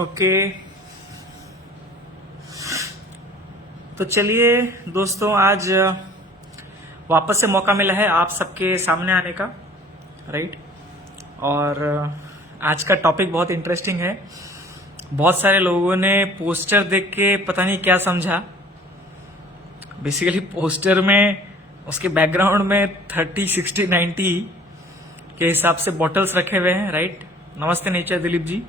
Okay, तो चलिए दोस्तों, आज वापस से मौका मिला है आप सबके सामने आने का, राइट। और आज का टॉपिक बहुत इंटरेस्टिंग है। बहुत सारे लोगों ने पोस्टर देख के पता नहीं क्या समझा। बेसिकली पोस्टर में उसके बैकग्राउंड में 30, 60, 90 के हिसाब से बॉटल्स रखे हुए हैं, राइट। नमस्ते नेचर दिलीप जी।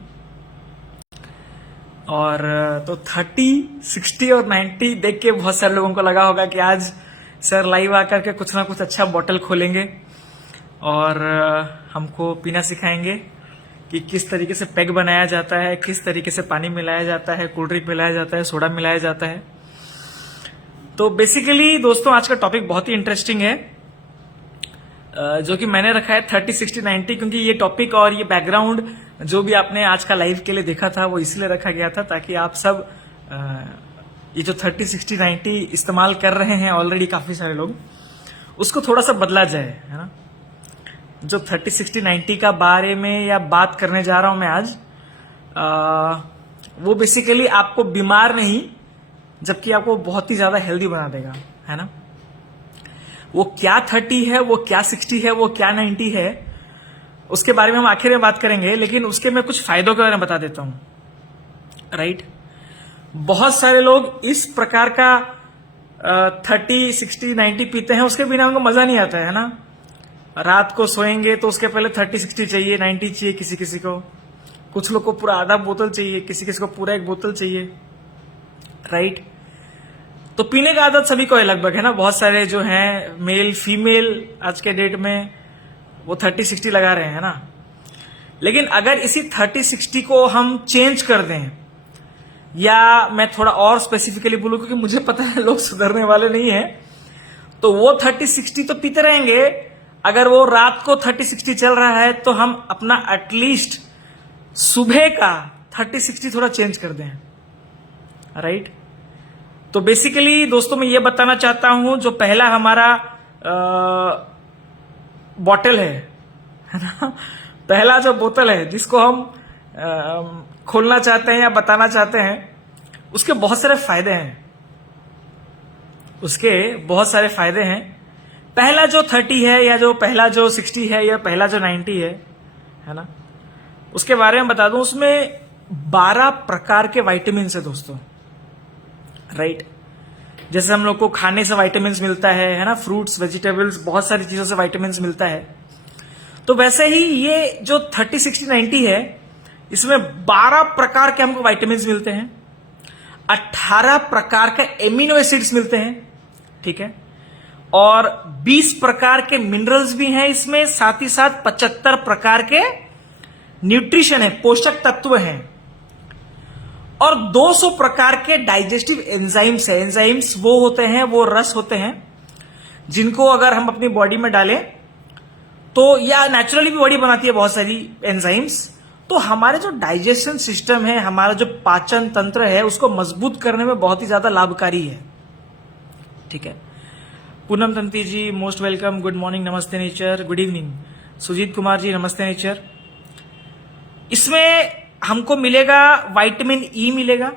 और तो 30, 60 और 90 देख के बहुत सारे लोगों को लगा होगा कि आज सर लाइव आकर के कुछ ना कुछ अच्छा बॉटल खोलेंगे और हमको पीना सिखाएंगे कि किस तरीके से पेग बनाया जाता है, किस तरीके से पानी मिलाया जाता है, कोल्ड ड्रिंक मिलाया जाता है, सोडा मिलाया जाता है। तो बेसिकली दोस्तों, आज का टॉपिक बहुत ही इंटरेस्टिंग है, जो कि मैंने रखा है 30, 60, 90, क्योंकि ये टॉपिक और ये बैकग्राउंड जो भी आपने आज का लाइव के लिए देखा था वो इसलिए रखा गया था ताकि आप सब ये जो 30, 60, 90 इस्तेमाल कर रहे हैं ऑलरेडी काफी सारे लोग, उसको थोड़ा सा बदला जाए, है ना। जो 30, 60, 90 का बारे में या बात करने जा रहा हूं मैं आज, वो बेसिकली आपको बीमार नहीं जबकि आपको बहुत ही ज्यादा हेल्दी बना देगा, है ना। वो क्या 30 है, वो क्या 60 है, वो क्या 90 है, उसके बारे में हम आखिर में बात करेंगे, लेकिन उसके मैं कुछ फायदों के बारे में बता देता हूं, राइट। बहुत सारे लोग इस प्रकार का 30, 60, 90 पीते हैं, उसके बिना उनको मजा नहीं आता है ना। रात को सोएंगे तो उसके पहले 30, 60 चाहिए, 90 चाहिए किसी किसी को। कुछ लोग को पूरा आधा बोतल चाहिए, किसी किसी को पूरा एक बोतल चाहिए, राइट। तो पीने का आदत सभी को है लगभग, है ना। बहुत सारे जो हैं मेल फीमेल आज के डेट में वो 30, 60 लगा रहे हैं ना। लेकिन अगर इसी 30, 60 को हम चेंज कर दें, या मैं थोड़ा और स्पेसिफिकली बोलूं क्योंकि मुझे पता है लोग सुधरने वाले नहीं है, तो वो 30, 60 तो पीते रहेंगे। अगर वो रात को 30, 60 चल रहा है तो हम अपना एटलीस्ट सुबह का 30, 60 थोड़ा चेंज कर दें, राइट। तो बेसिकली दोस्तों, मैं ये बताना चाहता हूं, जो पहला हमारा बॉटल है ना, पहला जो बोतल है जिसको हम खोलना चाहते हैं या बताना चाहते हैं, उसके बहुत सारे फायदे हैं। उसके बहुत सारे फायदे हैं। पहला जो 30 है, या जो पहला जो 60 है, या पहला जो 90 है ना, उसके बारे में बता दूं। उसमें 12 प्रकार के विटामिन है दोस्तों, राइट। जैसे हम लोग को खाने से विटामिन मिलता है ना, फ्रूट्स, वेजिटेबल्स, बहुत सारी चीजों से विटामिन मिलता है। तो वैसे ही ये जो 30, 60, 90 है, इसमें 12 प्रकार के हमको विटामिन मिलते हैं, 18 प्रकार के एमिनो एसिड्स मिलते हैं, ठीक है, और 20 प्रकार के मिनरल्स भी हैं इसमें, साथ ही साथ 75 प्रकार के न्यूट्रिशन है, पोषक तत्व हैं, और 200 प्रकार के डाइजेस्टिव एंजाइम्स है। एंजाइम्स वो होते हैं, वो रस होते हैं जिनको अगर हम अपनी बॉडी में डालें तो, या नेचुरली भी बॉडी बनाती है बहुत सारी एंजाइम्स, तो हमारे जो डाइजेशन सिस्टम है, हमारा जो पाचन तंत्र है, उसको मजबूत करने में बहुत ही ज्यादा लाभकारी है, ठीक है। Poonam Tanti ji most welcome, good morning, नमस्ते nature, good evening. Sujit Kumar ji नमस्ते नेचर। इसमें हमको मिलेगा विटामिन ई मिलेगा,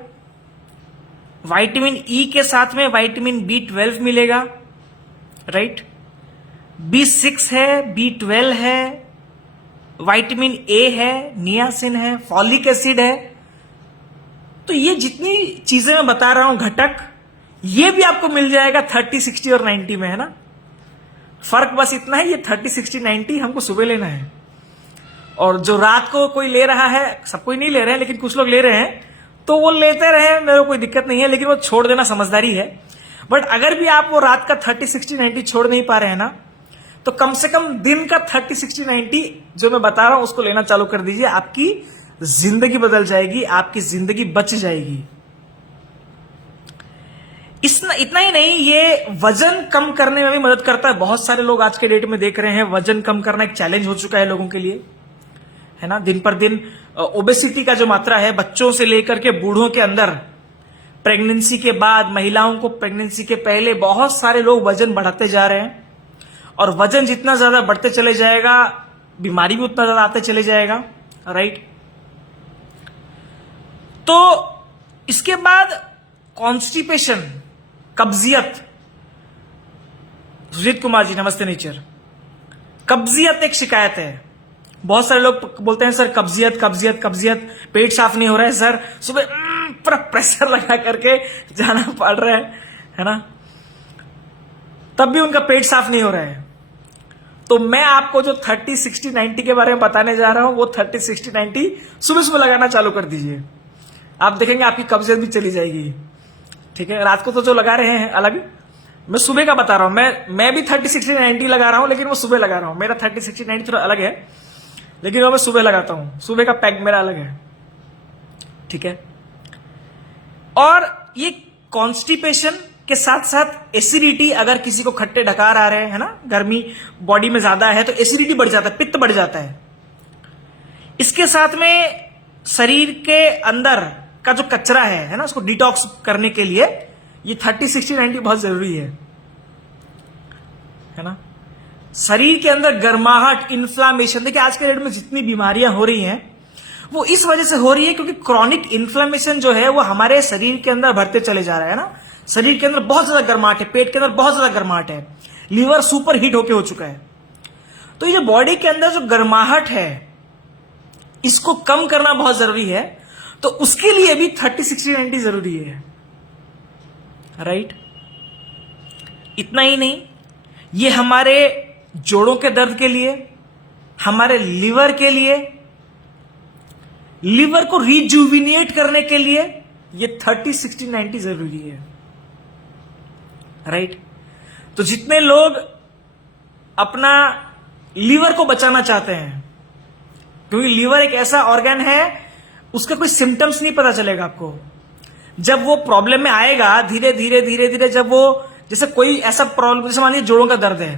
विटामिन ई के साथ में विटामिन B12 मिलेगा, राइट। B6 है, B12 है, विटामिन ए है, नियासिन है, फॉलिक एसिड है। तो ये जितनी चीजें मैं बता रहा हूं घटक, ये भी आपको मिल जाएगा 30, 60 और 90 में, है ना। फर्क बस इतना है, ये 30, 60, 90 हमको सुबह लेना है, और जो रात को कोई ले रहा है, सब कोई नहीं ले रहे हैं लेकिन कुछ लोग ले रहे हैं, तो वो लेते रहे, मेरे को कोई दिक्कत नहीं है, लेकिन वो छोड़ देना समझदारी है। बट अगर भी आप वो रात का 30, 60, 90 छोड़ नहीं पा रहे हैं ना, तो कम से कम दिन का 30, 60, 90 जो मैं बता रहा हूं उसको लेना चालू कर दीजिए। आपकी जिंदगी बदल जाएगी, आपकी जिंदगी बच जाएगी। इतना ही नहीं, ये वजन कम करने में भी मदद करता है। बहुत सारे लोग आज के डेट में देख रहे हैं, वजन कम करना एक चैलेंज हो चुका है लोगों के लिए, है ना। दिन पर दिन ओबेसिटी का जो मात्रा है, बच्चों से लेकर के बूढ़ों के अंदर, प्रेगनेंसी के बाद, महिलाओं को प्रेगनेंसी के पहले, बहुत सारे लोग वजन बढ़ाते जा रहे हैं, और वजन जितना ज्यादा बढ़ते चले जाएगा, बीमारी भी उतना ज्यादा आते चले जाएगा, राइट। तो इसके बाद कॉन्स्टिपेशन, कब्जियत। सुजीत कुमार जी नमस्ते नेचर। कब्जियत एक शिकायत है। बहुत सारे लोग बोलते हैं सर कब्जियत कब्जियत कब्जियत, पेट साफ नहीं हो रहा है सर, सुबह पूरा प्रेशर लगा करके जाना पड़ रहा है ना, तब भी उनका पेट साफ नहीं हो रहा है। तो मैं आपको जो 30 60 90 के बारे में बताने जा रहा हूं, वो 30 60 90 सुबह सुबह लगाना चालू कर दीजिए। आप देखेंगे आपकी कब्जियत भी चली जाएगी। ठीक है, रात को तो जो लगा रहे हैं अलग, मैं सुबह का बता रहा हूं। मैं भी 30 60 90 लगा रहा हूं, लेकिन वो सुबह लगा रहा हूं। मेरा 30 60 90 थोड़ा अलग है, लेकिन वो मैं सुबह लगाता हूं। सुबह का पैक मेरा अलग है। ठीक है, और ये कॉन्स्टिपेशन के साथ साथ एसिडिटी, अगर किसी को खट्टे ढकार आ रहे हैं ना, गर्मी बॉडी में ज्यादा है तो एसिडिटी बढ़ जाता है, पित्त बढ़ जाता है। इसके साथ में शरीर के अंदर का जो कचरा है ना, उसको डिटॉक्स करने के लिए ये 30 60 90 बहुत जरूरी है ना। शरीर के अंदर गर्माहट, इन्फ्लामेशन, देखिए आज के डेट में जितनी बीमारियां हो रही हैं वो इस वजह से हो रही है क्योंकि क्रॉनिक इन्फ्लामेशन जो है वो हमारे शरीर के अंदर बढ़ते चले जा रहा है ना। शरीर के अंदर बहुत ज्यादा गर्माहट है, पेट के अंदर बहुत ज्यादा गर्माहट है, लीवर सुपर हीट होके हो चुका है। तो ये जो बॉडी के अंदर जो गर्माहट है इसको कम करना बहुत जरूरी है। तो उसके लिए भी 30 60 90 जरूरी है, राइट। इतना ही नहीं, ये हमारे जोड़ों के दर्द के लिए, हमारे लिवर के लिए, लिवर को रिजुविनेट करने के लिए ये 30 60 90 जरूरी है, राइट। तो जितने लोग अपना लीवर को बचाना चाहते हैं, क्योंकि लीवर एक ऐसा ऑर्गन है उसका कोई सिम्टम्स नहीं पता चलेगा आपको। जब वो प्रॉब्लम में आएगा धीरे धीरे धीरे धीरे, जब वो जैसे कोई ऐसा प्रॉब्लम, जैसे मान लीजिए जोड़ों का दर्द है,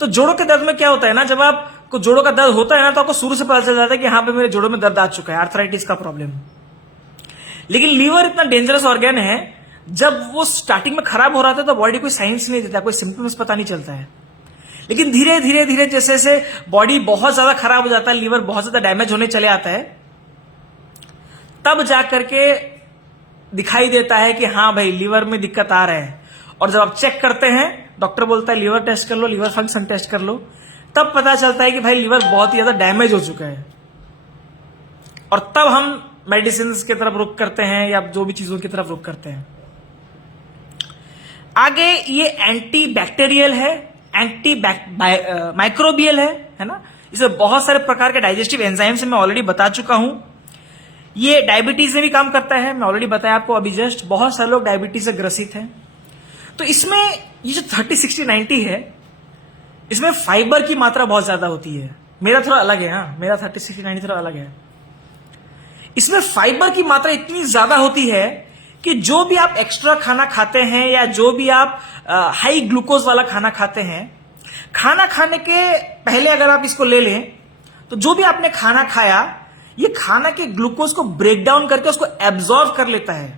तो जोड़ों के दर्द में क्या होता है ना, जब आपको जोड़ों का दर्द होता है ना तो आपको शुरू से पता चल जाता है कि हाँ पे मेरे जोड़ों में दर्द आ चुका है, आर्थराइटिस का प्रॉब्लम। लेकिन लीवर इतना डेंजरस ऑर्गन है, जब वो स्टार्टिंग में खराब हो रहा था तो बॉडी कोई साइंस नहीं देता, कोई सिम्टम्स पता नहीं चलता है। लेकिन धीरे धीरे धीरे जैसे जैसे बॉडी बहुत ज्यादा खराब हो जाता है, लीवर बहुत ज्यादा डैमेज होने चले आता है, तब जाकर के दिखाई देता है कि हाँ भाई लीवर में दिक्कत आ रहा है। और जब आप चेक करते हैं, डॉक्टर बोलता है लीवर टेस्ट कर लो, लीवर फंक्शन टेस्ट कर लो, तब पता चलता है कि भाई लीवर बहुत ही ज्यादा डैमेज हो चुका है। और तब हम मेडिसिन की तरफ रुख करते हैं या जो भी चीजों की तरफ रुख करते हैं। आगे ये एंटी बैक्टीरियल है, एंटी माइक्रोबियल है ना। इसमें बहुत सारे प्रकार के डाइजेस्टिव एंजाइम्स मैं ऑलरेडी बता चुका हूं। ये डायबिटीज में भी काम करता है, मैं ऑलरेडी बताया आपको अभी जस्ट। बहुत सारे लोग डायबिटीज से ग्रसित हैं। तो इसमें ये जो 30 60 90 है, इसमें फाइबर की मात्रा बहुत ज्यादा होती है। मेरा थोड़ा अलग है, हाँ मेरा 30 60 90 थोड़ा अलग है। इसमें फाइबर की मात्रा इतनी ज्यादा होती है कि जो भी आप एक्स्ट्रा खाना खाते हैं या जो भी आप हाई ग्लूकोज वाला खाना खाते हैं, खाना खाने के पहले अगर आप इसको ले लें तो जो भी आपने खाना खाया, ये खाना के ग्लूकोज को ब्रेक डाउन करके उसको एब्जॉर्ब कर लेता है,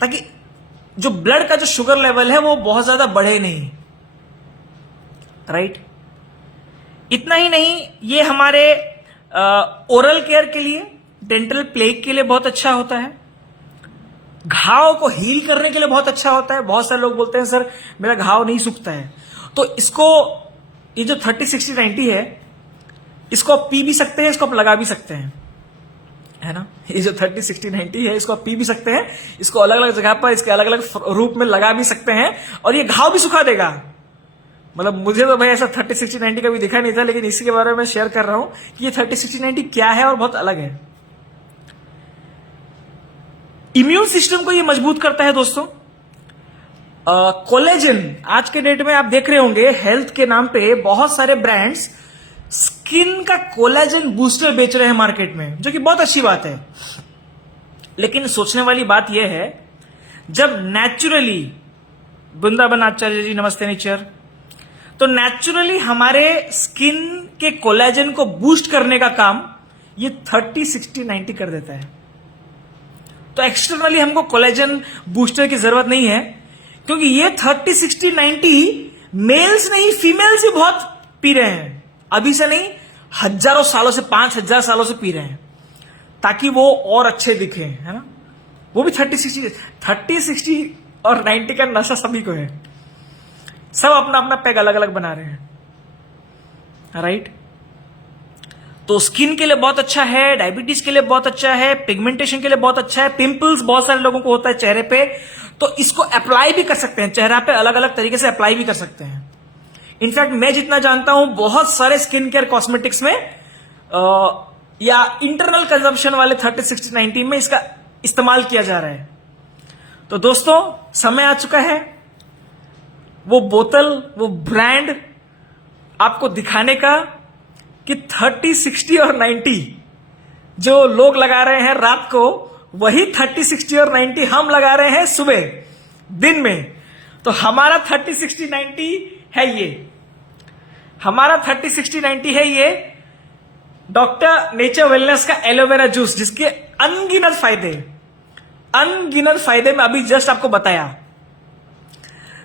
ताकि जो ब्लड का जो शुगर लेवल है वो बहुत ज्यादा बढ़े नहीं, राइट। इतना ही नहीं, ये हमारे ओरल केयर के लिए, डेंटल प्लेग के लिए बहुत अच्छा होता है, घाव को हील करने के लिए बहुत अच्छा होता है। बहुत सारे लोग बोलते हैं सर मेरा घाव नहीं सूखता है, तो इसको, ये जो 30 60 90 है, इसको आप पी भी सकते हैं, इसको आप लगा भी सकते हैं, है ना। ये जो 30 60 90 है, इसको आप पी भी सकते हैं, इसको अलग अलग जगह पर इसके अलग अलग रूप में लगा भी सकते हैं, और ये घाव भी सुखा देगा। मतलब मुझे तो भाई ऐसा 30 60 90 का भी दिखा नहीं था, लेकिन इसी के बारे में मैं शेयर कर रहा हूं कि ये 30 60 90 क्या है और बहुत अलग है। इम्यून सिस्टम को ये मजबूत करता है दोस्तों। कोलेजन, आज के डेट में आप देख रहे होंगे हेल्थ के नाम पे बहुत सारे ब्रांड्स स्किन का कोलेजन बूस्टर बेच रहे हैं मार्केट में, जो कि बहुत अच्छी बात है। लेकिन सोचने वाली बात यह है, जब नेचुरली, वृंदावन आचार्य जी नमस्ते नेचर, तो नेचुरली हमारे स्किन के कोलेजन को बूस्ट करने का काम ये 30 60 90 कर देता है। तो एक्सटर्नली हमको कोलेजन बूस्टर की जरूरत नहीं है, क्योंकि ये 30 60 90 मेल्स नहीं फीमेल्स भी बहुत पी रहे हैं। अभी से नहीं, हजारों सालों से, 5000 सालों से पी रहे हैं। ताकि वो और अच्छे दिखे, है ना। वो भी 30-60 और 90 का नशा सभी को है, सब अपना अपना पैग अलग अलग बना रहे हैं, राइट। तो स्किन के लिए बहुत अच्छा है, डायबिटीज के लिए बहुत अच्छा है, पिगमेंटेशन के लिए बहुत अच्छा है, पिंपल्स बहुत सारे लोगों को होता है चेहरे पे, तो इसको अप्लाई भी कर सकते हैं चेहरा पे, अलग अलग तरीके से अप्लाई भी कर सकते हैं। इनफैक्ट मैं जितना जानता हूं बहुत सारे स्किन केयर कॉस्मेटिक्स में या इंटरनल कंजम्पशन वाले 30-60-90 में इसका इस्तेमाल किया जा रहा है। तो दोस्तों समय आ चुका है वो बोतल, वो ब्रांड आपको दिखाने का कि 30-60 और 90 जो लोग लगा रहे हैं रात को, वही 30-60 और 90 हम लगा रहे हैं सुबह दिन में। तो हमारा 30-60-90 है ये, हमारा 30-60-90 है ये डॉक्टर नेचर वेलनेस का एलोवेरा जूस, जिसके अनगिनत फायदे मैं अभी जस्ट आपको बताया।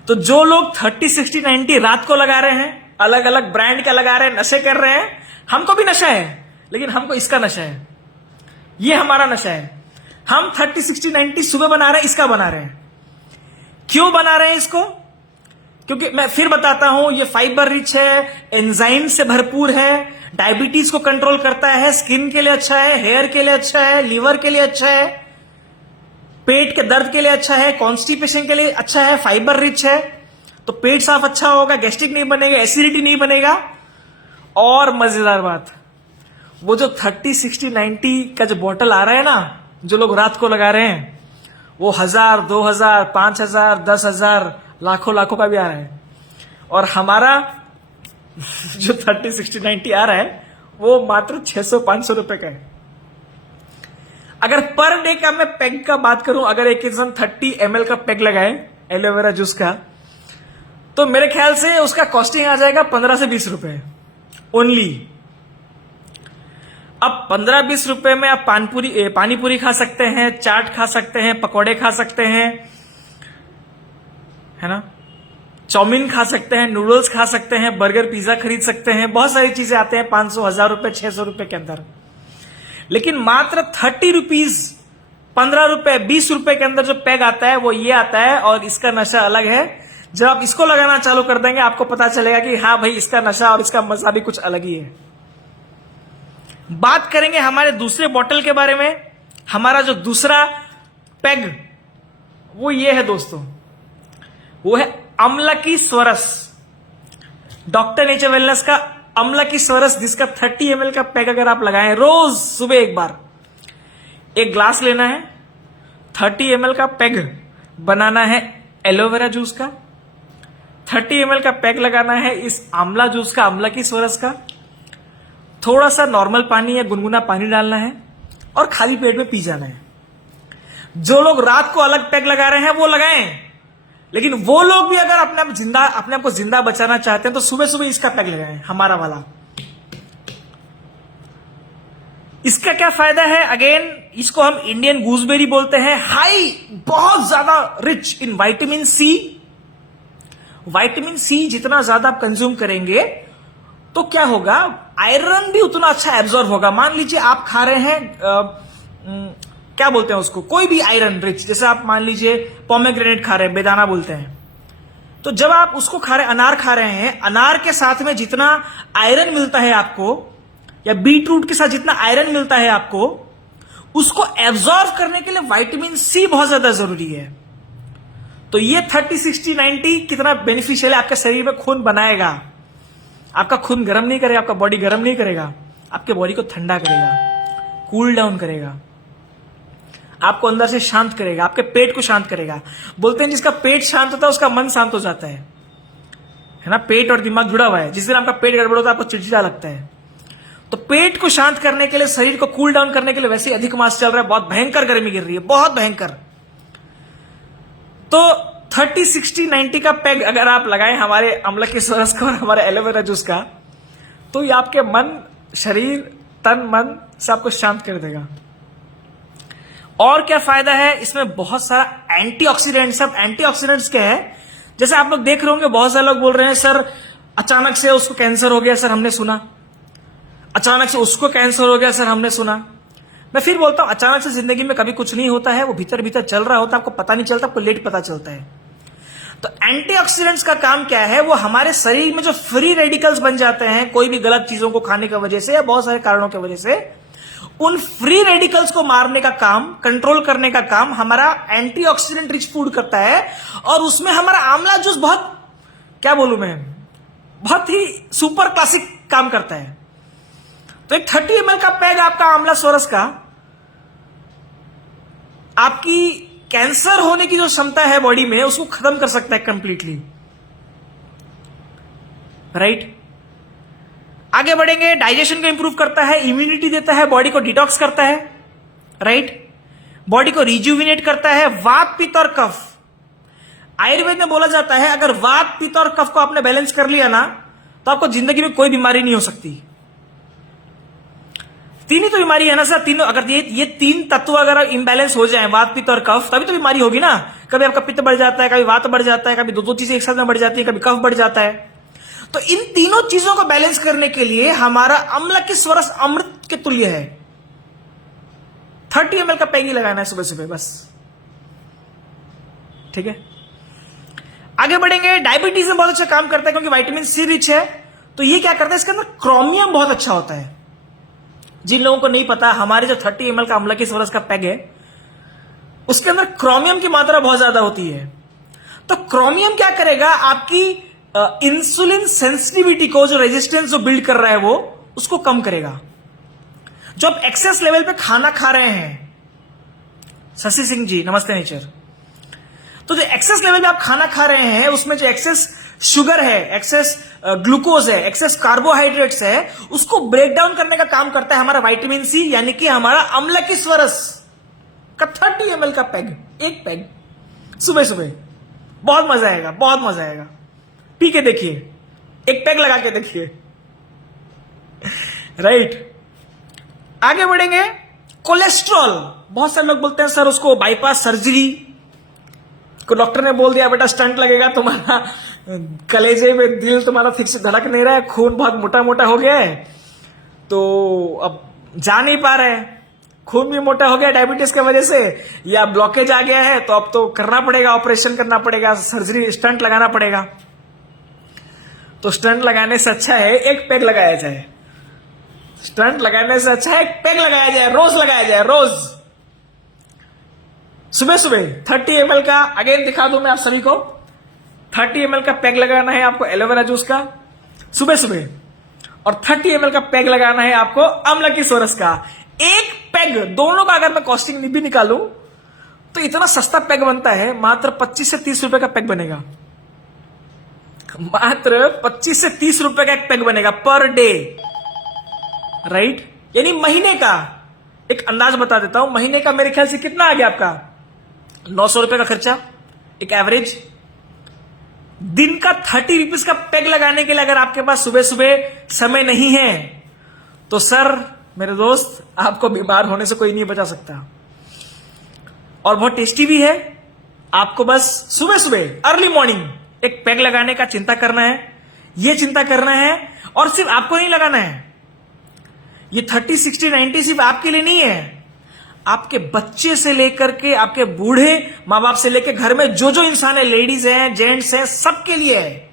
तो जो लोग 30-60-90 रात को लगा रहे हैं, अलग अलग ब्रांड का लगा रहे हैं, नशे कर रहे हैं, हमको भी नशा है, लेकिन हमको इसका नशा है, ये हमारा नशा है। हम 30-60-90 सुबह बना रहे हैं, इसका बना रहे हैं। क्यों बना रहे हैं इसको? क्योंकि मैं फिर बताता हूं, ये फाइबर रिच है, एंजाइम से भरपूर है, डायबिटीज को कंट्रोल करता है, स्किन के लिए अच्छा है, हेयर के लिए अच्छा है, लीवर के लिए अच्छा है, पेट के दर्द के लिए अच्छा है, कॉन्स्टिपेशन के लिए अच्छा है, फाइबर रिच है, तो पेट साफ अच्छा होगा, गैस्ट्रिक नहीं बनेगा, एसिडिटी नहीं बनेगा। और मजेदार बात, वो जो 30-60-90 का जो बॉटल आ रहा है ना, जो लोग रात को लगा रहे हैं, वो 1000, 2000, 5000, 10,000, लाखों का भी आ रहा है। और हमारा जो 30-60-90 आ रहा है वो मात्र 600-500 रुपए का है। अगर पर डे का मैं पैग का बात करूं, अगर एक इंसान 30 ml का पैग लगाए एलोवेरा जूस का, तो मेरे ख्याल से उसका कॉस्टिंग आ जाएगा 15 से 20 रुपए ओनली। अब 15-20 रुपए में आप पानी पूरी खा सकते हैं, चाट खा सकते हैं, पकौड़े खा सकते हैं, है ना, चाउमीन खा सकते हैं, नूडल्स खा सकते हैं, बर्गर पिज्जा खरीद सकते हैं, बहुत सारी चीजें आते हैं 500, 1000 रुपए, 600 रुपए के अंदर। लेकिन मात्र 30 रुपीज, 15 रुपए, 20 रुपए के अंदर जो पैग आता है वो ये आता है, और इसका नशा अलग है। जब आप इसको लगाना चालू कर देंगे आपको पता चलेगा कि हाँ भाई, इसका नशा और इसका मजा भी कुछ अलग ही है। बात करेंगे हमारे दूसरे बॉटल के बारे में। हमारा जो दूसरा पैग वो ये है दोस्तों, वो है अमला की स्वरस, डॉक्टर नेचर वेलनेस का अमला की स्वरस, जिसका 30 ml का पैग अगर आप लगाएं रोज सुबह एक बार, एक ग्लास लेना है, 30 ml का पैग बनाना है एलोवेरा जूस का, 30 ml का पैग लगाना है इस आंवला जूस का, आंवला की स्वरस का, थोड़ा सा नॉर्मल पानी या गुनगुना पानी डालना है और खाली पेट में पी जाना है। जो लोग रात को अलग पैग लगा रहे हैं वो लगाएं, लेकिन वो लोग भी अगर अपने आप को जिंदा बचाना चाहते हैं तो सुबह सुबह इसका पैग लगाएं, हमारा वाला। इसका क्या फायदा है? अगेन, इसको हम इंडियन गूसबेरी बोलते हैं। हाई, बहुत ज्यादा rich in vitamin C. Vitamin C जितना ज्यादा आप कंज्यूम करेंगे तो क्या होगा, आयरन भी उतना अच्छा एब्जॉर्ब होगा। मान लीजिए आप खा रहे हैं क्या बोलते हैं उसको, कोई भी आयरन रिच, जैसे आप मान लीजिए पोमेग्रेनेट खा रहे हैं, बेदाना बोलते हैं, तो जब आप उसको खा रहे हैं, अनार खा रहे हैं, अनार के साथ में जितना आयरन मिलता है आपको, या बीट रूट के साथ जितना आयरन मिलता है आपको, उसको एब्जॉर्ब करने के लिए विटामिन सी बहुत ज्यादा जरूरी है। तो ये 30-60-90 कितना बेनिफिशियल है, आपके शरीर में खून बनाएगा, आपका खून गर्म नहीं करेगा, आपका बॉडी गर्म नहीं करेगा, आपके बॉडी को ठंडा करेगा, कूल डाउन करेगा, आपको अंदर से शांत करेगा, आपके पेट को शांत करेगा। बोलते हैं जिसका पेट शांत होता है उसका मन शांत हो जाता है ना। पेट और दिमाग जुड़ा हुआ है। जिस दिन आपका पेट गड़बड़ होता है आपको चिड़चिड़ा लगता है। तो पेट को शांत करने के लिए, शरीर को कूल डाउन करने के लिए, वैसे अधिक मास चल रहा है, बहुत भयंकर गर्मी गिर रही है, बहुत भयंकर। तो 30-60-90 का पैग अगर आप लगाएं हमारे अमला के स्वरस का और हमारे एलोवेरा जूस का, तो ये आपके मन, शरीर, तन मन सबको शांत कर देगा। और क्या फायदा है इसमें? बहुत सारा एंटीऑक्सीडेंट्स। सब एंटीऑक्सीडेंट्स क्या है, जैसे आप लोग देख रहे होंगे बहुत सारे लोग बोल रहे हैं सर अचानक से उसको कैंसर हो गया, सर हमने सुना, अचानक से उसको कैंसर हो गया, सर हमने सुना। मैं फिर बोलता हूं, अचानक से जिंदगी में कभी कुछ नहीं होता है, वो भीतर भीतर चल रहा होता है, आपको पता नहीं चलता, आपको लेट पता चलता है। तो एंटीऑक्सीडेंट्स का काम क्या है? वो हमारे शरीर में जो फ्री रेडिकल्स बन जाते हैं कोई भी गलत चीजों को खाने की वजह से या बहुत सारे कारणों की वजह से, उन फ्री रेडिकल्स को मारने का काम, कंट्रोल करने का काम हमारा एंटीऑक्सीडेंट रिच फूड करता है। और उसमें हमारा आंवला जूस बहुत, क्या बोलूं मैं, बहुत ही सुपर क्लासिक काम करता है। तो एक 30 ml का पैग आपका आंवला सोरस का आपकी कैंसर होने की जो क्षमता है बॉडी में, उसको खत्म कर सकता है कंप्लीटली। राइट, आगे बढ़ेंगे। डाइजेशन को इंप्रूव करता है, इम्यूनिटी देता है, बॉडी को डिटॉक्स करता है। राइट, बॉडी को रिजुविनेट करता है। वात, पित्त और कफ, आयुर्वेद में बोला जाता है अगर वात, पित्त और कफ को आपने बैलेंस कर लिया ना, तो आपको जिंदगी में कोई बीमारी नहीं हो सकती। तीन ही तो बीमारी है ना सर, तीनों, अगर ये तीन तत्व अगर इम्बैलेंस हो जाए, वात, पित्त और कफ, तभी तो बीमारी होगी ना। कभी आपका पित्त बढ़ जाता है, कभी वात बढ़ जाता है, कभी दो चीजें एक साथ में बढ़ जाती है, कभी कफ बढ़ जाता है। तो इन तीनों चीजों को बैलेंस करने के लिए हमारा अम्ल की स्वरस अमृत के तुल्य है। 30 ml का पैग लगाना है सुबह सुबह बस। ठीक है, आगे बढ़ेंगे। डायबिटीज में बहुत अच्छा काम करता है क्योंकि विटामिन सी रिच है। तो ये क्या करता है, इसके अंदर क्रोमियम बहुत अच्छा होता है। जिन लोगों को नहीं पता, हमारे जो 30 ml का अम्ल की स्वरस का पैग है, उसके अंदर क्रोमियम की मात्रा बहुत ज्यादा होती है। तो क्रोमियम क्या करेगा, आपकी इंसुलिन सेंसिटिविटी को, जो रेजिस्टेंस जो बिल्ड कर रहा है वो, उसको कम करेगा। जो आप एक्सेस लेवल पे खाना खा रहे हैं, शशि सिंह जी नमस्ते नेचर, तो जो एक्सेस लेवल पे आप खाना खा रहे हैं उसमें जो एक्सेस शुगर है, एक्सेस ग्लूकोज है, एक्सेस कार्बोहाइड्रेट्स है, उसको ब्रेक डाउन करने का काम करता है हमारा विटामिन सी, यानी कि हमारा अम्ल की स्वरस का 30 ml का पैग, एक पैग सुबह सुबह। बहुत मजा आएगा, बहुत मजा आएगा। पी के देखिए, एक पैग लगा के देखिए। राइट, आगे बढ़ेंगे। कोलेस्ट्रॉल, बहुत सारे लोग बोलते हैं सर उसको बाईपास सर्जरी को डॉक्टर ने बोल दिया बेटा स्टंट लगेगा, तुम्हारा कलेजे में दिल तुम्हारा ठीक से धड़क नहीं रहा है, खून बहुत मोटा मोटा हो गया है, तो अब जा नहीं पा रहे हैं, खून भी मोटा हो गया डायबिटीज की वजह से, या ब्लॉकेज आ गया है, तो अब तो करना पड़ेगा, ऑपरेशन करना पड़ेगा, सर्जरी, स्टंट लगाना पड़ेगा। तो स्टंट लगाने से अच्छा है एक पैग लगाया जाए। स्टंट लगाने से अच्छा है एक पैग लगाया जाए, रोज लगाया जाए, रोज सुबह सुबह 30 ml का। अगेन दिखा दूं मैं आप सभी को, 30 ml का पैग लगाना है आपको एलोवेरा जूस का सुबह सुबह, और 30 ml का पैग लगाना है आपको अम्ल की सोरस का। एक पैग, दोनों का अगर मैं कॉस्टिंग भी निकालूं तो इतना सस्ता पैग बनता है, मात्र 25 से 30 रुपए का पैग बनेगा। मात्र 25 से 30 रुपए का एक पैग बनेगा पर डे। राइट, यानी महीने का, एक अंदाज बता देता हूं, महीने का मेरे ख्याल से कितना आ गया आपका, 900 रुपए का खर्चा, एक एवरेज। दिन का 30 रुपीज का पैग लगाने के लिए अगर आपके पास सुबह सुबह समय नहीं है, तो सर मेरे दोस्त, आपको बीमार होने से कोई नहीं बचा सकता। और बहुत टेस्टी भी है। आपको बस सुबह सुबह अर्ली मॉर्निंग एक पैग लगाने का चिंता करना है, ये चिंता करना है। और सिर्फ आपको नहीं लगाना है, ये 30, 60, 90 सिर्फ आपके लिए नहीं है, आपके बच्चे से लेकर के आपके बूढ़े मां बाप से लेकर घर में जो जो इंसान है, लेडीज हैं, जेंट्स हैं, सबके लिए है।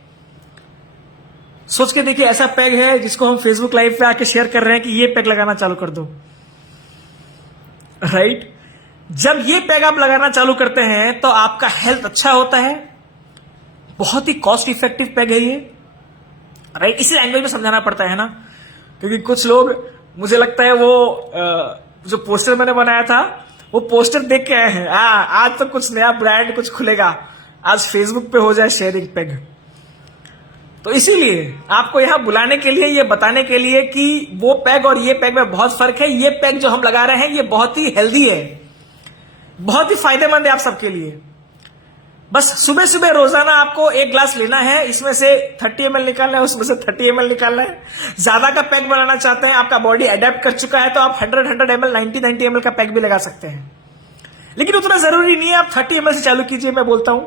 सोच के देखिए, ऐसा पैग है जिसको हम फेसबुक लाइव पे आके शेयर कर रहे हैं कि ये पैग लगाना चालू कर दो। राइट, जब ये पैग आप लगाना चालू करते हैं तो आपका हेल्थ अच्छा होता है। बहुत ही कॉस्ट इफेक्टिव पैग है ये। राइट, इसी लैंग्वेज में समझाना पड़ता है ना, क्योंकि कुछ लोग, मुझे लगता है वो जो पोस्टर मैंने बनाया था, वो पोस्टर देख के आए हैं, आज तो कुछ नया ब्रांड कुछ खुलेगा, आज फेसबुक पे हो जाए शेयरिंग पैग। तो इसीलिए आपको यहां बुलाने के लिए, ये बताने के लिए कि वो पैग और ये पैग में बहुत फर्क है। ये पैग जो हम लगा रहे हैं ये बहुत ही हेल्दी है, बहुत ही फायदेमंद है आप सबके लिए। बस सुबह सुबह रोजाना आपको एक ग्लास लेना है, इसमें से 30 ml निकालना है, उसमें से 30 ml निकालना है। ज्यादा का पैक बनाना चाहते हैं, आपका बॉडी अडेप्ट कर चुका है, तो आप 100 ml, 90 ml का पैक भी लगा सकते हैं। लेकिन उतना जरूरी नहीं है, आप 30 ml से चालू कीजिए, मैं बोलता हूं,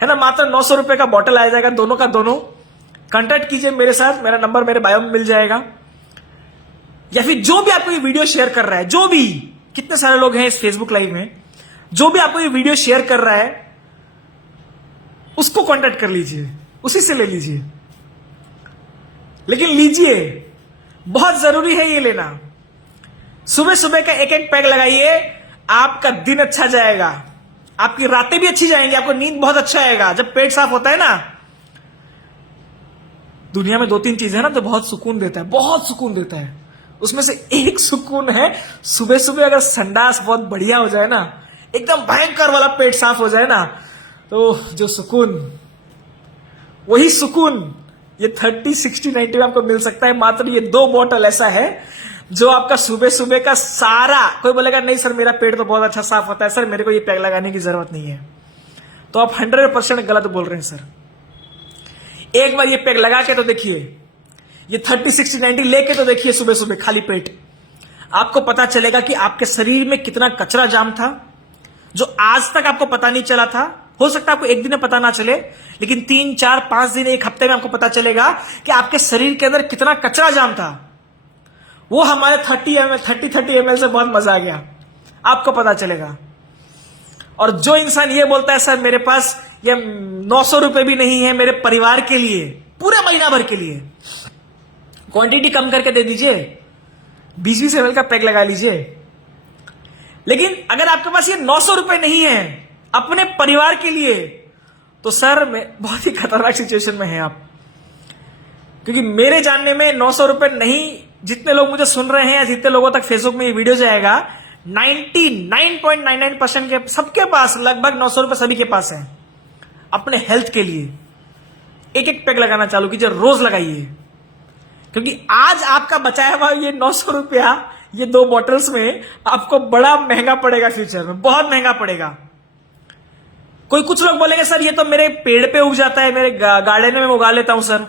है ना। मात्र 900 रुपए का बॉटल आ जाएगा, दोनों का दोनों। कॉन्टैक्ट कीजिए मेरे साथ, मेरा नंबर मेरे बायो में मिल जाएगा। या फिर जो भी आपको ये वीडियो शेयर कर रहा है, जो भी, कितने सारे लोग हैं इस फेसबुक लाइव में, जो भी आपको ये वीडियो शेयर कर रहा है उसको कांटेक्ट कर लीजिए, उसी से ले लीजिए। लेकिन लीजिए, बहुत जरूरी है ये लेना। सुबह सुबह का एक एक पैक लगाइए, आपका दिन अच्छा जाएगा, आपकी रातें भी अच्छी जाएंगी, आपको नींद बहुत अच्छा आएगा। जब पेट साफ होता है ना, दुनिया में 2-3 चीजें है ना तो बहुत सुकून देता है, बहुत सुकून देता है। उसमें से एक सुकून है सुबह सुबह अगर संडास बहुत बढ़िया हो जाए ना, एकदम भयंकर वाला पेट साफ हो जाए ना, तो जो सुकून, वही सुकून ये 30, 60, 90 में आपको मिल सकता है। मात्र ये 2 बॉटल ऐसा है जो आपका सुबह सुबह का सारा, कोई बोलेगा नहीं सर मेरा पेट तो बहुत अच्छा साफ होता है, सर मेरे को ये पैक लगाने की जरूरत नहीं है, तो आप 100% गलत बोल रहे हैं सर। एक बार ये पैक लगा के तो देखिए, ये 30, 60, 90 लेके तो देखिए सुबह सुबह खाली पेट, आपको पता चलेगा कि आपके शरीर में कितना कचरा जाम था जो आज तक आपको पता नहीं चला था। हो सकता है आपको एक दिन में पता ना चले, लेकिन 3, 4, 5 दिन, एक हफ्ते में आपको पता चलेगा कि आपके शरीर के अंदर कितना कचरा जाम था। वो हमारे 30 ml से बहुत मजा आ गया, आपको पता चलेगा। और जो इंसान ये बोलता है सर मेरे पास ये 900 रुपए भी नहीं है मेरे परिवार के लिए, पूरे महीना भर के लिए, क्वांटिटी कम करके दे दीजिए, 20-20 ml का पैक लगा लीजिए। लेकिन अगर आपके पास ये 900 रुपए नहीं है अपने परिवार के लिए, तो सर बहुत ही खतरनाक सिचुएशन में है आप। क्योंकि मेरे जानने में 900 रुपए नहीं, जितने लोग मुझे सुन रहे हैं या जितने लोगों तक फेसबुक में ये वीडियो जाएगा, 99.99% के सबके पास लगभग 900 रुपए सभी के पास है अपने हेल्थ के लिए। एक एक पैक लगाना चालू कीजिए, रोज लगाइए, क्योंकि आज आपका बचाया हुआ ये 900 रुपया ये 2 बॉटल्स में आपको बड़ा महंगा पड़ेगा, फ्यूचर में बहुत महंगा पड़ेगा। कुछ लोग बोलेंगे सर ये तो मेरे पेड़ पे उग जाता है, मेरे गार्डन में मैं उगा लेता हूं सर,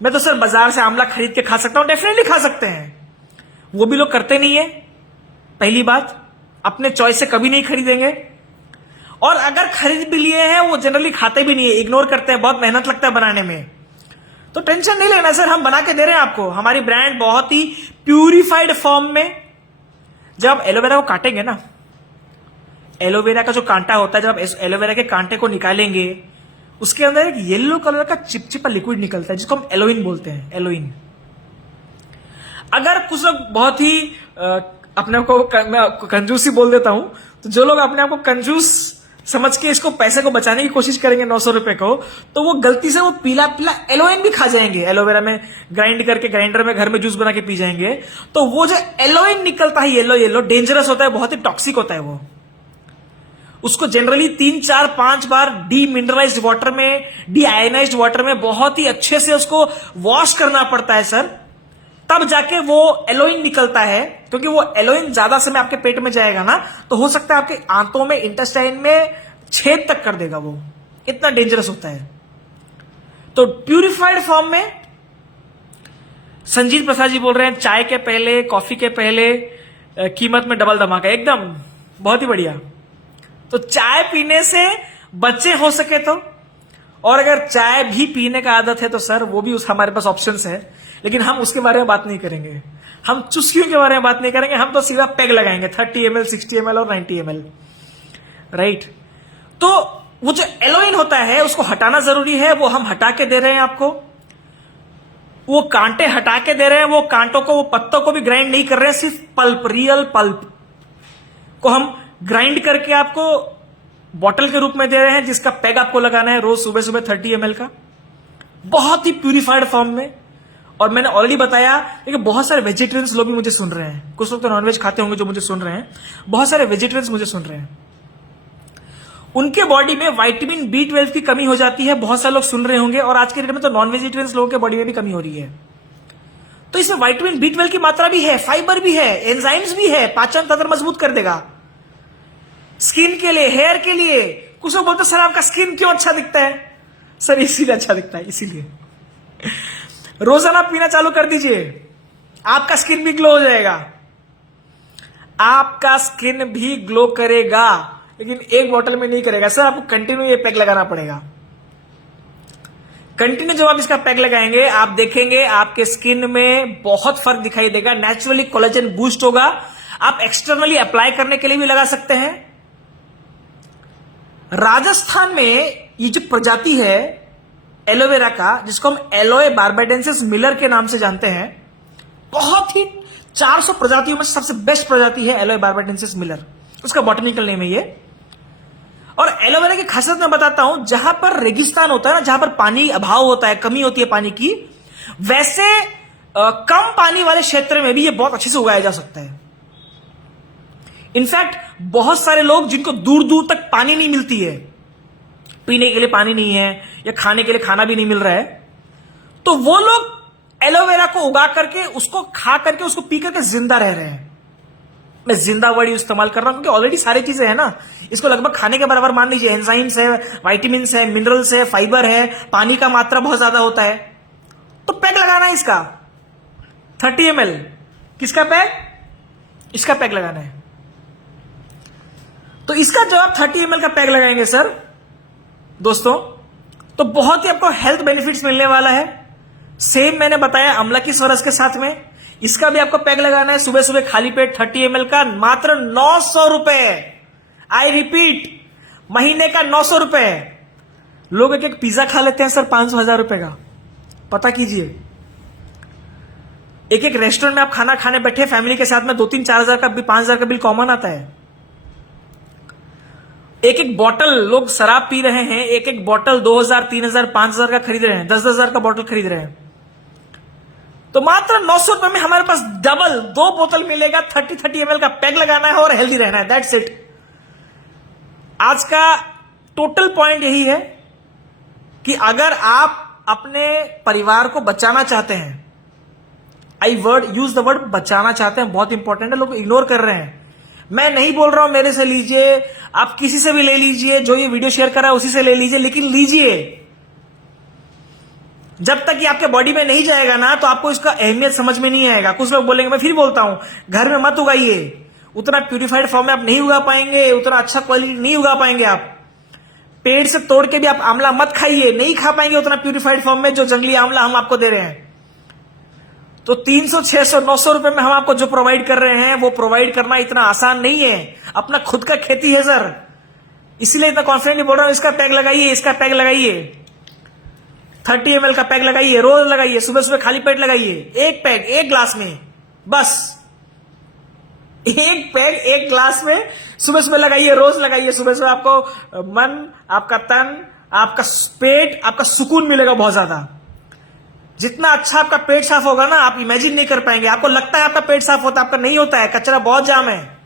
मैं तो सर बाजार से आंवला खरीद के खा सकता हूं। डेफिनेटली खा सकते हैं, वो भी लोग करते नहीं है। पहली बात, अपने चॉइस से कभी नहीं खरीदेंगे, और अगर खरीद भी लिए हैं वो जनरली खाते भी नहीं है, इग्नोर करते हैं, बहुत मेहनत लगता है बनाने में। तो टेंशन नहीं लेना सर, हम बना के दे रहे हैं आपको। हमारी ब्रांड बहुत ही प्यूरिफाइड फॉर्म में, जब आप एलोवेरा को काटेंगे ना, एलोवेरा का जो कांटा होता है, जब आप एलोवेरा के कांटे को निकालेंगे, उसके अंदर एक येलो कलर का चिपचिपा लिक्विड निकलता है जिसको हम एलोइन बोलते हैं, एलोइन। अगर कुछ लोग बहुत ही अपने आप को, मैं कंजूसी बोल देता हूं, तो जो लोग अपने आप को कंजूस समझ के इसको पैसे को बचाने की कोशिश करेंगे 900 रुपए को, तो वो गलती से वो पीला पीला एलोइन भी खा जाएंगे। एलोवेरा में ग्राइंड करके ग्राइंडर में घर में जूस बना के पी जाएंगे, तो वो जो एलोइन निकलता है येलो येलो, डेंजरस होता है, बहुत ही टॉक्सिक होता है वो। उसको जनरली 3, 4, 5 बार डीमिनरलाइज्ड वाटर में, डीआयनाइज्ड वाटर में बहुत ही अच्छे से उसको वॉश करना पड़ता है सर, तब जाके वो एलोइन निकलता है। क्योंकि वो एलोइन ज्यादा समय आपके पेट में जाएगा ना, तो हो सकता है आपके आंतों में, इंटेस्टाइन में छेद तक कर देगा, वो इतना डेंजरस होता है। तो प्यूरिफाइड फॉर्म में संजीत प्रसाद जी बोल रहे हैं चाय के पहले, कॉफी के पहले कीमत में डबल धमाका, एकदम बहुत ही बढ़िया। तो चाय पीने से बचे हो सके तो, और अगर चाय भी पीने का आदत है तो सर वो भी हमारे पास ऑप्शंस है, लेकिन हम उसके बारे में बात नहीं करेंगे, हम चुस्कियों के बारे में बात नहीं करेंगे, हम तो सीधा पैक लगाएंगे 30 ml, 60 ml और 90 ml, राइट। तो वो जो एलोइन होता है उसको हटाना जरूरी है, वो हम हटा के दे रहे हैं आपको। वो कांटे हटा के दे रहे हैं, वो कांटों को, वो पत्तों को भी ग्राइंड नहीं कर रहे हैं, सिर्फ पल्प, रियल पल्प को हम ग्राइंड करके आपको बॉटल के रूप में दे रहे हैं, जिसका पैक आपको लगाना है रोज सुबह सुबह 30 ml का, बहुत ही प्यूरिफाइड फॉर्म में। और मैंने ऑलरेडी बताया कि बहुत सारे वेजिटेरियंस लोग भी मुझे सुन रहे हैं, कुछ लोग तो नॉनवेज खाते होंगे जो मुझे सुन रहे हैं, बहुत सारे वेजिटेरियंस मुझे सुन रहे हैं, उनके बॉडी में विटामिन B12 की कमी हो जाती है, बहुत सारे लोग सुन रहे होंगे। और आज के डेट में तो नॉन वेजिटेरियंस लोगों के बॉडी में भी कमी हो रही है। तो इसमें विटामिन B12 की मात्रा भी है, फाइबर भी है, एंजाइम्स भी है, पाचन तंत्र मजबूत कर देगा। स्किन के लिए, हेयर के लिए, कुछ लोग बोलते सर आपका स्किन क्यों अच्छा दिखता है, सर इसीलिए अच्छा दिखता है, इसीलिए रोजाना पीना चालू कर दीजिए, आपका स्किन भी ग्लो हो जाएगा, आपका स्किन भी ग्लो करेगा, लेकिन एक बोतल में नहीं करेगा सर, आपको कंटिन्यू ये पैक लगाना पड़ेगा, कंटिन्यू जब आप इसका पैक लगाएंगे आप देखेंगे आपके स्किन में बहुत फर्क दिखाई देगा, नेचुरली कोलेजन बूस्ट होगा। आप एक्सटर्नली अप्लाई करने के लिए भी लगा सकते हैं। राजस्थान में ये जो प्रजाति है एलोवेरा का, जिसको हम एलोए बार्बाडेंसिस मिलर के नाम से जानते हैं, बहुत ही 400 प्रजातियों में सबसे बेस्ट प्रजाति है एलोए बार्बाडेंसिस मिलर, उसका बॉटनिकल नेम है ये। और एलोवेरा की खासियत मैं बताता हूं, जहां पर रेगिस्तान होता है ना, जहां पर पानी अभाव होता है, कमी होती है पानी की, वैसे कम पानी वाले क्षेत्र में भी ये बहुत अच्छे से उगाया जा सकता है। इनफैक्ट बहुत सारे लोग जिनको दूर दूर तक पानी नहीं मिलती है, पीने के लिए पानी नहीं है या खाने के लिए खाना भी नहीं मिल रहा है, तो वो लोग एलोवेरा को उगा करके उसको खा करके उसको पी करके जिंदा रह रहे हैं। मैं जिंदा वर्ड इस्तेमाल कर रहा हूं क्योंकि ऑलरेडी सारी चीजें है ना, इसको लगभग खाने के बराबर मान लीजिए। एंजाइम्स है, वाइटामिन्स है, मिनरल्स है, फाइबर है, पानी का मात्रा बहुत ज्यादा होता है। तो पैक लगाना है इसका 30 ml। किसका पैक? इसका पैक लगाना है। तो इसका जब आप 30 ml का पैक लगाएंगे सर दोस्तों, तो बहुत ही आपको हेल्थ बेनिफिट्स मिलने वाला है। सेम मैंने बताया अमला की स्वरस के साथ में, इसका भी आपको पैक लगाना है सुबह सुबह खाली पेट 30 ml का, मात्र 900 रुपए। आई रिपीट, महीने का 900 रुपए। लोग एक एक पिज्जा खा लेते हैं सर 500-1000 रुपए का। पता कीजिए, एक एक रेस्टोरेंट में आप खाना खाने बैठे फैमिली के साथ में 2-3-4 हजार का भी 5,000 का बिल कॉमन आता है। एक एक बॉटल लोग शराब पी रहे हैं, एक एक बॉटल 2,000, 3,000, 5,000 का खरीद रहे हैं, 10-10 हजार का बॉटल खरीद रहे हैं। तो मात्र 900 रुपए में हमारे पास डबल 2 बोतल मिलेगा। 30 ml का पैक लगाना है और हेल्दी रहना है, दैट्स इट। आज का टोटल पॉइंट यही है कि अगर आप अपने परिवार को बचाना चाहते हैं, यूज द वर्ड बचाना चाहते हैं, बहुत इंपॉर्टेंट है, लोग इग्नोर कर रहे हैं। मैं नहीं बोल रहा हूं मेरे से लीजिए, आप किसी से भी ले लीजिए, जो ये वीडियो शेयर कर रहा है उसी से ले लीजिए, लेकिन लीजिए। जब तक ये आपके बॉडी में नहीं जाएगा ना, तो आपको इसका अहमियत समझ में नहीं आएगा। कुछ लोग बोलेंगे, मैं फिर बोलता हूं, घर में मत उगाइए, उतना प्यूरिफाइड फॉर्म में आप नहीं उगा पाएंगे, उतना अच्छा क्वालिटी नहीं उगा पाएंगे आप। पेड़ से तोड़ के भी आप आंवला मत खाइए, नहीं खा पाएंगे उतना प्यूरिफाइड फॉर्म में जो जंगली आंवला हम आपको दे रहे हैं। तो 300, 600, 900 रुपए में हम आपको जो प्रोवाइड कर रहे हैं, वो प्रोवाइड करना इतना आसान नहीं है। अपना खुद का खेती है सर, इसीलिए इतना कॉन्फिडेंटली बोल रहा हूं। इसका पैक लगाइए, इसका पैक लगाइए, 30 ml का पैक लगाइए, रोज लगाइए, सुबह सुबह खाली पेट लगाइए। एक पैक 1 ग्लास में, बस 1 पैक 1 ग्लास में सुबह सुबह लगाइए, रोज लगाइए। सुबह सुबह आपको मन, आपका तन, आपका पेट, आपका सुकून मिलेगा बहुत ज्यादा। जितना अच्छा आपका पेट साफ होगा ना, आप इमेजिन नहीं कर पाएंगे। आपको लगता है आपका पेट साफ होता है, आपका नहीं होता है, कचरा बहुत जाम है।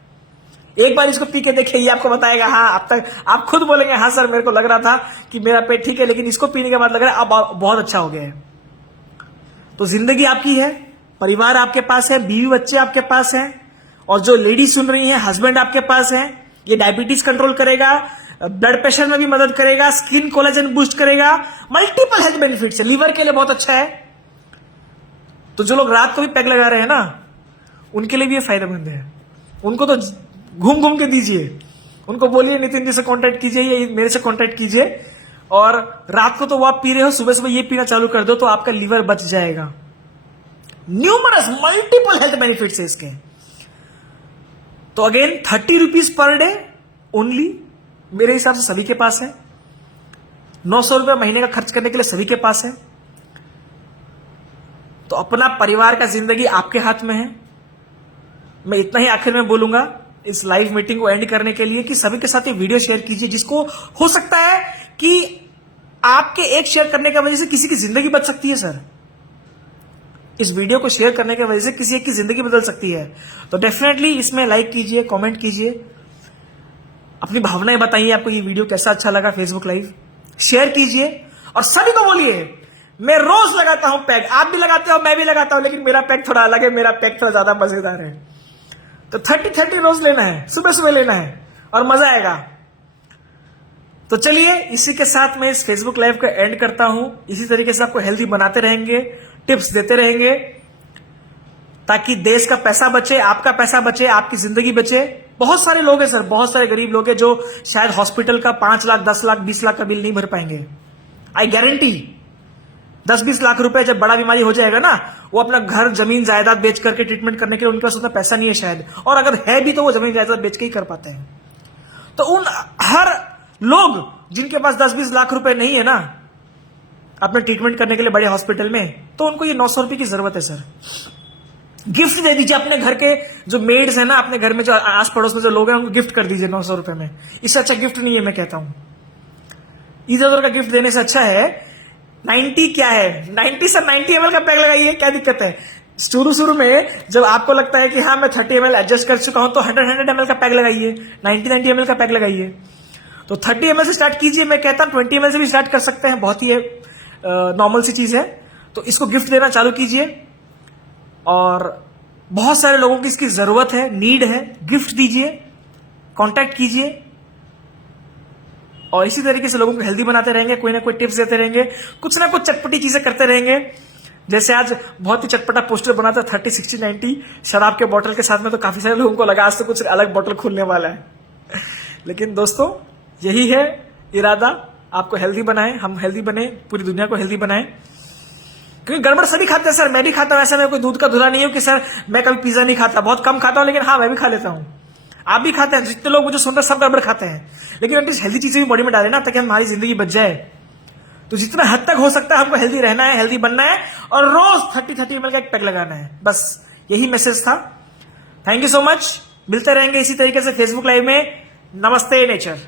एक बार इसको पी के देखिए, ये आपको बताएगा। हाँ, अब तक आप खुद बोलेंगे, हाँ सर मेरे को लग रहा था कि मेरा पेट ठीक है, लेकिन इसको पीने के बाद लग रहा है अब बहुत अच्छा हो गया है। तो जिंदगी आपकी है, परिवार आपके पास है, बीवी बच्चे आपके पास हैं, और जो लेडी सुन रही है हस्बैंड आपके पास है। ये डायबिटीज कंट्रोल करेगा, ब्लड प्रेशर में भी मदद करेगा, स्किन कोलेजन बूस्ट करेगा, मल्टीपल हेल्थ बेनिफिट्स है, लीवर के लिए बहुत अच्छा है। तो जो लोग रात को भी पैक लगा रहे हैं ना, उनके लिए भी ये फायदेमंद है। उनको तो घूम घूम के दीजिए, उनको बोलिए नितिन जी से कांटेक्ट कीजिए या मेरे से कांटेक्ट कीजिए, और रात को तो वो आप पी रहे हो, सुबह सुबह ये पीना चालू कर दो, तो आपका लीवर बच जाएगा। न्यूमरस मल्टीपल हेल्थ बेनिफिट्स है इसके। तो again 30 rupees per day only, मेरे हिसाब से सभी के पास है। 900 रुपए महीने का खर्च करने के लिए सभी के पास है। तो अपना परिवार का जिंदगी आपके हाथ में है। मैं इतना ही आखिर में बोलूंगा इस लाइव मीटिंग को एंड करने के लिए कि सभी के साथ ये वीडियो शेयर कीजिए, जिसको हो सकता है कि आपके एक शेयर करने की वजह से किसी की जिंदगी बच सकती है सर। इस वीडियो को शेयर करने की वजह से किसी एक की जिंदगी बदल सकती है। तो डेफिनेटली इसमें लाइक कीजिए, कमेंट कीजिए, अपनी भावनाएं बताइए, आपको ये वीडियो कैसा अच्छा लगा, फेसबुक लाइव शेयर कीजिए, और सभी को बोलिए मैं रोज लगाता हूं पैक। आप भी लगाते हो, मैं भी लगाता हूं, लेकिन मेरा पैक थोड़ा अलग है, मेरा पैक थोड़ा ज्यादा मजेदार है। तो 30 रोज लेना है, सुबह सुबह लेना है, और मजा आएगा। तो चलिए, इसी के साथ मैं इस फेसबुक लाइव को एंड करता हूं। इसी तरीके से आपको हेल्दी बनाते रहेंगे, टिप्स देते रहेंगे, ताकि देश का पैसा बचे, आपका पैसा बचे, आपकी जिंदगी बचे। बहुत सारे लोग हैं सर, बहुत सारे गरीब लोग हैं जो शायद हॉस्पिटल का 5 लाख, 10 लाख, 20 लाख का बिल नहीं भर पाएंगे। आई गारंटी 10-20 लाख रुपए जब बड़ा बीमारी हो जाएगा ना, वो अपना घर जमीन जायदाद बेच करके ट्रीटमेंट करने के लिए उनके पास उतना पैसा नहीं है शायद, और अगर है भी तो वो जमीन जायदाद बेच के ही कर पाते हैं। तो उन हर लोग जिनके पास 10-20 लाख रुपए नहीं है ना अपने ट्रीटमेंट करने के लिए बड़े हॉस्पिटल में, तो उनको ये 900 रुपए की जरूरत है सर। गिफ्ट दे दीजिए अपने घर के जो मेड्स है ना, अपने घर में जो आस पड़ोस में जो लोग हैं उनको गिफ्ट कर दीजिए 900 रुपए में। इससे अच्छा गिफ्ट नहीं है, मैं कहता हूं। इधर उधर का गिफ्ट देने से अच्छा है 90 क्या है 90 सर 90 ml का पैक लगाइए, क्या दिक्कत है। शुरू में जब आपको लगता है कि हाँ मैं 30 ml एडजस्ट कर चुका हूं तो 100 ml का पैक लगाइए, 90 ml का पैक लगाइए। तो 30 ml से स्टार्ट कीजिए, मैं कहता हूं 20 ml से भी स्टार्ट कर सकते हैं, बहुत ही नॉर्मल सी चीज है। तो इसको गिफ्ट देना चालू कीजिए, और बहुत सारे लोगों की इसकी जरूरत है, नीड है, गिफ्ट दीजिए, कांटेक्ट कीजिए, और इसी तरीके से लोगों को हेल्दी बनाते रहेंगे, कोई ना कोई टिप्स देते रहेंगे, कुछ ना कुछ चटपटी चीजें करते रहेंगे। जैसे आज बहुत ही चटपटा पोस्टर बना था 30, 60, 90 शराब के बोतल के साथ में, तो काफी सारे लोगों को लगा आज तो कुछ अलग बोतल खुलने वाला है। लेकिन दोस्तों यही है इरादा, आपको हेल्दी बनाए, हम हेल्दी बने, पूरी दुनिया को हेल्दी बनाए। क्योंकि गड़बड़ सभी खाते हैं सर, मैं भी खाता हूं, ऐसा मैं कोई दूध का धुला नहीं हूं कि सर मैं कभी पिज्जा नहीं खाता, बहुत कम खाता हूं, लेकिन हाँ मैं भी खा लेता हूं, आप भी खाते हैं, जितने लोग मुझे सुन रहे हैं सब गड़बड़ खाते हैं। लेकिन एटलीस्ट हेल्दी चीजें भी बॉडी में डालें ना, ताकि हमारी जिंदगी बच जाए। तो जितना हद तक हो सकता है हमको हेल्दी रहना है, हेल्दी बनना है, और रोज 30 ml का एक पैक लगाना है, बस यही मैसेज था। थैंक यू सो मच, मिलते रहेंगे इसी तरीके से फेसबुक लाइव में। नमस्ते नेचर।